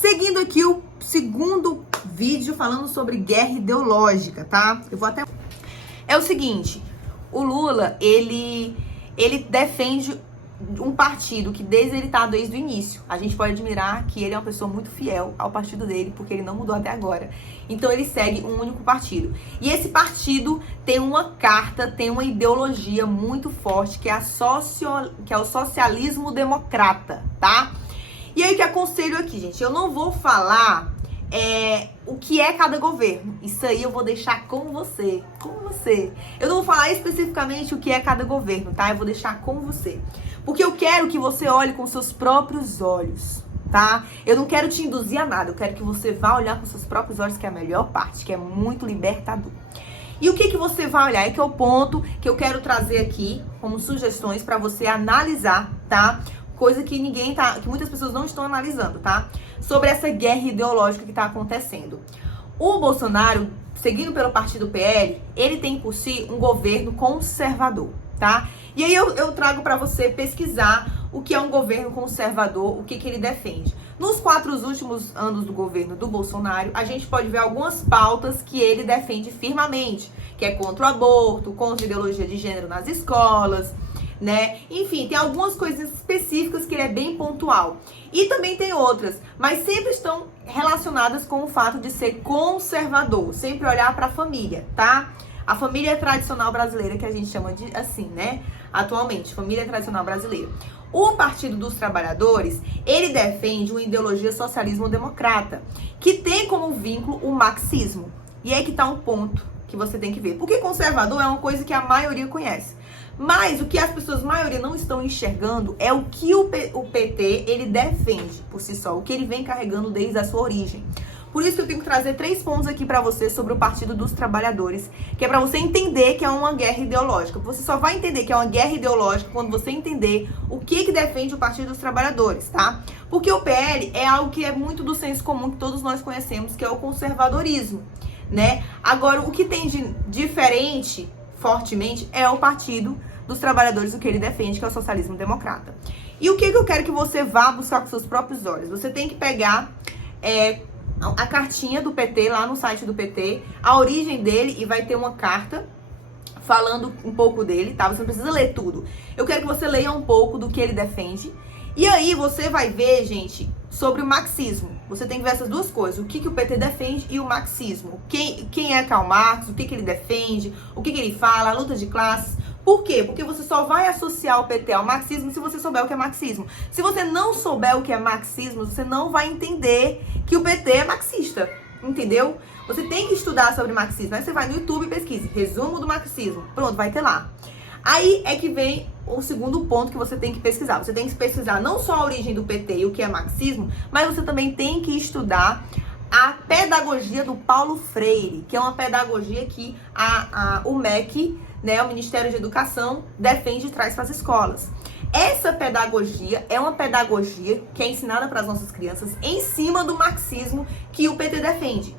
Seguindo aqui o segundo vídeo falando sobre guerra ideológica, tá? Eu vou até... É o seguinte, o Lula, ele defende um partido que desde o início. A gente pode admirar que ele é uma pessoa muito fiel ao partido dele, porque ele não mudou até agora. Então ele segue um único partido. E esse partido tem uma carta, tem uma ideologia muito forte, que é o socialismo democrata, tá? E aí o que aconselho aqui, gente? Eu não vou falar o que é cada governo. Isso aí eu vou deixar com você. Eu não vou falar especificamente o que é cada governo, tá? Eu vou deixar com você. Porque eu quero que você olhe com seus próprios olhos, tá? Eu não quero te induzir a nada. Eu quero que você vá olhar com seus próprios olhos, que é a melhor parte, que é muito libertador. E o que você vai olhar? É que é o ponto que eu quero trazer aqui como sugestões para você analisar, tá? Coisa que que muitas pessoas não estão analisando, tá? Sobre essa guerra ideológica que está acontecendo. O Bolsonaro, seguindo pelo partido PL, ele tem por si um governo conservador, tá? E aí eu trago para você pesquisar o que é um governo conservador, o que ele defende. Nos 4 últimos anos do governo do Bolsonaro, a gente pode ver algumas pautas que ele defende firmemente, que é contra o aborto, contra a ideologia de gênero nas escolas, né? Enfim, tem algumas coisas específicas que ele é bem pontual. E também tem outras, mas sempre estão relacionadas com o fato de ser conservador, sempre olhar para a família, tá? A família tradicional brasileira, que a gente chama de assim, né? Atualmente, família tradicional brasileira. O Partido dos Trabalhadores, ele defende uma ideologia socialismo-democrata, que tem como vínculo o marxismo. E aí que tá um ponto que você tem que ver. Porque conservador é uma coisa que a maioria conhece. Mas o que as pessoas, maioria, não estão enxergando é o que o PT, ele defende por si só, o que ele vem carregando desde a sua origem. Por isso que eu tenho que trazer 3 pontos aqui pra você sobre o Partido dos Trabalhadores, que é pra você entender que é uma guerra ideológica. Você só vai entender que é uma guerra ideológica quando você entender o que defende o Partido dos Trabalhadores, tá? Porque o PL é algo que é muito do senso comum, que todos nós conhecemos, que é o conservadorismo, né? Agora, o que tem de diferente, fortemente, é o Partido dos Trabalhadores, o que ele defende, que é o socialismo democrata. E o que eu quero que você vá buscar com seus próprios olhos? Você tem que pegar a cartinha do PT, lá no site do PT, a origem dele, e vai ter uma carta falando um pouco dele, tá? Você não precisa ler tudo. Eu quero que você leia um pouco do que ele defende. E aí você vai ver, gente, sobre o marxismo. Você tem que ver essas duas coisas, o que o PT defende e o marxismo. Quem é Karl Marx, o que ele defende, o que ele fala, a luta de classes. Por quê? Porque você só vai associar o PT ao marxismo se você souber o que é marxismo. Se você não souber o que é marxismo, você não vai entender que o PT é marxista, entendeu? Você tem que estudar sobre marxismo. Aí você vai no YouTube e pesquisa, resumo do marxismo. Pronto, vai ter lá. Aí é que vem o segundo ponto que você tem que pesquisar. Você tem que pesquisar não só a origem do PT e o que é marxismo, mas você também tem que estudar a pedagogia do Paulo Freire, que é uma pedagogia que o MEC, né, o Ministério de Educação, defende e traz para as escolas. Essa pedagogia é uma pedagogia que é ensinada para as nossas crianças em cima do marxismo que o PT defende.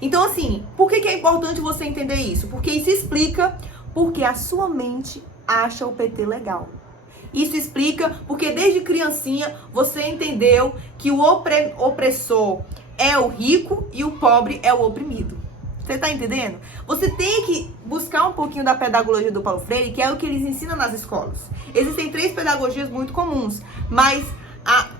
Então, assim, por que é importante você entender isso? Porque isso explica porque a sua mente acha o PT legal. Isso explica porque desde criancinha você entendeu que o opressor é o rico e o pobre é o oprimido. Você tá entendendo? Você tem que buscar um pouquinho da pedagogia do Paulo Freire, que é o que eles ensinam nas escolas. Existem 3 pedagogias muito comuns, mas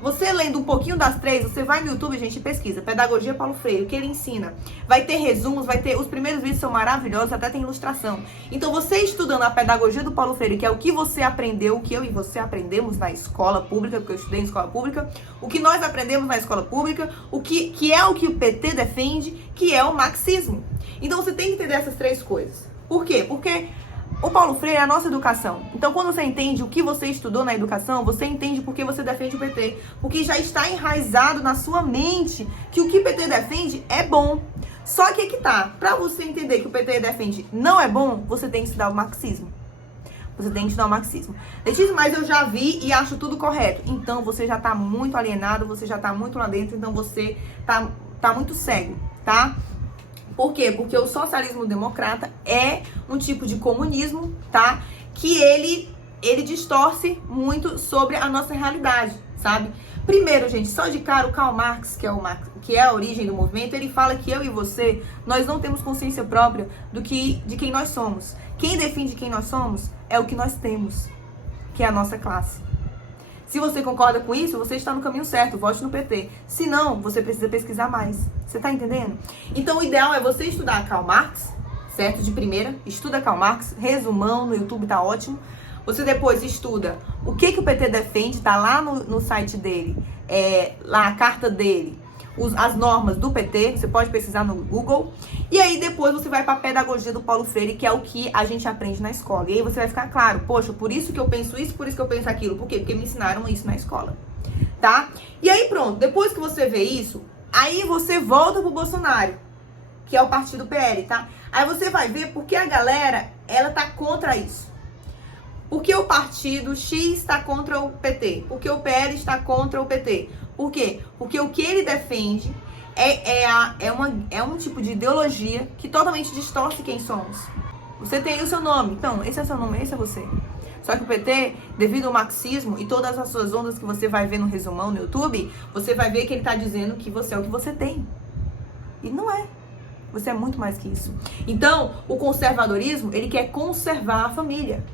você lendo um pouquinho das 3, você vai no YouTube, gente, e pesquisa. Pedagogia Paulo Freire, o que ele ensina. Vai ter resumos, os primeiros vídeos são maravilhosos, até tem ilustração. Então, você estudando a pedagogia do Paulo Freire, que é o que você aprendeu, o que eu e você aprendemos na escola pública, porque eu estudei em escola pública, o que nós aprendemos na escola pública, que é o que o PT defende, que é o marxismo. Então, você tem que entender essas 3 coisas. Por quê? Porque o Paulo Freire é a nossa educação. Então, quando você entende o que você estudou na educação, você entende por que você defende o PT. Porque já está enraizado na sua mente que o que o PT defende é bom. Só que aqui tá. Pra você entender que o PT defende não é bom, você tem que estudar o marxismo. Você tem que estudar o marxismo. Letícia, mas eu já vi e acho tudo correto. Então, você já tá muito alienado, você já tá muito lá dentro, então você tá muito cego, tá? Por quê? Porque o socialismo democrata é um tipo de comunismo, tá? Que ele distorce muito sobre a nossa realidade, sabe? Primeiro, gente, só de cara, o Karl Marx, que é a origem do movimento, ele fala que eu e você, nós não temos consciência própria de quem nós somos. Quem define quem nós somos é o que nós temos, que é a nossa classe. Se você concorda com isso, você está no caminho certo, vote no PT. Se não, você precisa pesquisar mais. Você tá entendendo? Então, o ideal é você estudar Karl Marx, certo? De primeira, estuda Karl Marx, resumão, no YouTube tá ótimo. Você depois estuda o que o PT defende, tá lá no site dele, lá a carta dele, as normas do PT, você pode pesquisar no Google. E aí depois você vai para a pedagogia do Paulo Freire, que é o que a gente aprende na escola. E aí você vai ficar claro, poxa, por isso que eu penso isso, por isso que eu penso aquilo. Por quê? Porque me ensinaram isso na escola, tá? E aí pronto, depois que você vê isso, aí você volta pro Bolsonaro, que é o partido PL, tá? Aí você vai ver porque a galera, ela tá contra isso. Porque o partido X está contra o PT. Porque o PL está contra o PT. Por quê? Porque o que ele defende é um tipo de ideologia que totalmente distorce quem somos. Você tem o seu nome. Então, esse é o seu nome, esse é você. Só que o PT, devido ao marxismo e todas as suas ondas que você vai ver no resumão no YouTube, você vai ver que ele está dizendo que você é o que você tem. E não é. Você é muito mais que isso. Então, o conservadorismo, ele quer conservar a família.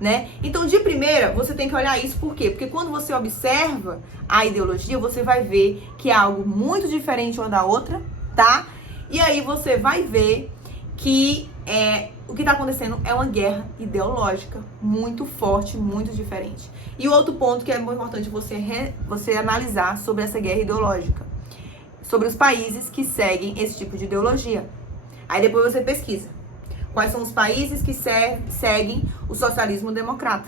Né? Então, de primeira, você tem que olhar isso, por quê? Porque quando você observa a ideologia, você vai ver que é algo muito diferente uma da outra, tá? E aí você vai ver que o que está acontecendo é uma guerra ideológica muito forte, muito diferente. E o outro ponto que é muito importante você analisar sobre essa guerra ideológica, sobre os países que seguem esse tipo de ideologia. Aí depois você pesquisa. Quais são os países que seguem o socialismo democrata.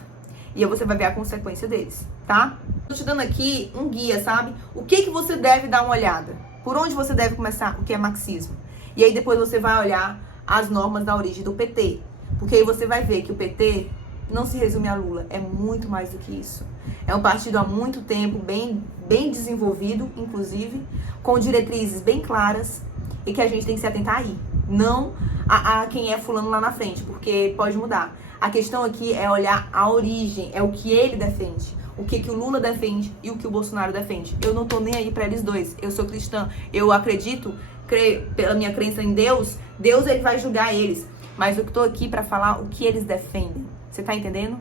E aí você vai ver a consequência deles, tá? Tô te dando aqui um guia, sabe? O que você deve dar uma olhada? Por onde você deve começar o que é marxismo? E aí depois você vai olhar as normas da origem do PT. Porque aí você vai ver que o PT não se resume a Lula. É muito mais do que isso. É um partido há muito tempo, bem desenvolvido, inclusive, com diretrizes bem claras e que a gente tem que se atentar aí. Não a quem é fulano lá na frente, porque pode mudar. A questão aqui é olhar a origem, é o que ele defende, o que o Lula defende e o que o Bolsonaro defende. Eu não tô nem aí pra eles dois. Eu sou cristã, eu acredito, creio, pela minha crença em Deus, Deus ele vai julgar eles. Mas eu tô aqui pra falar o que eles defendem. Você tá entendendo?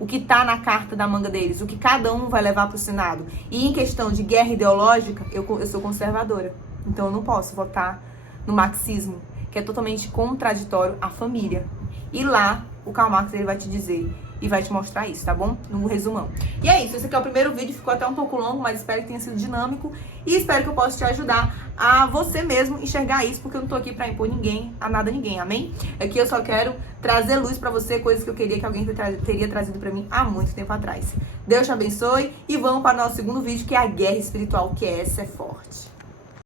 O que tá na carta da manga deles, o que cada um vai levar pro Senado. E em questão de guerra ideológica, eu sou conservadora. Então eu não posso votar no marxismo, que é totalmente contraditório à família. E lá, o Karl Marx ele vai te dizer e vai te mostrar isso, tá bom? No resumão. E é isso, esse aqui é o primeiro vídeo, ficou até um pouco longo, mas espero que tenha sido dinâmico e espero que eu possa te ajudar a você mesmo enxergar isso, porque eu não tô aqui pra impor nada a ninguém, amém? Aqui eu só quero trazer luz pra você, coisas que eu queria que alguém teria trazido pra mim há muito tempo atrás. Deus te abençoe e vamos para o nosso segundo vídeo, que é a guerra espiritual, que essa é forte.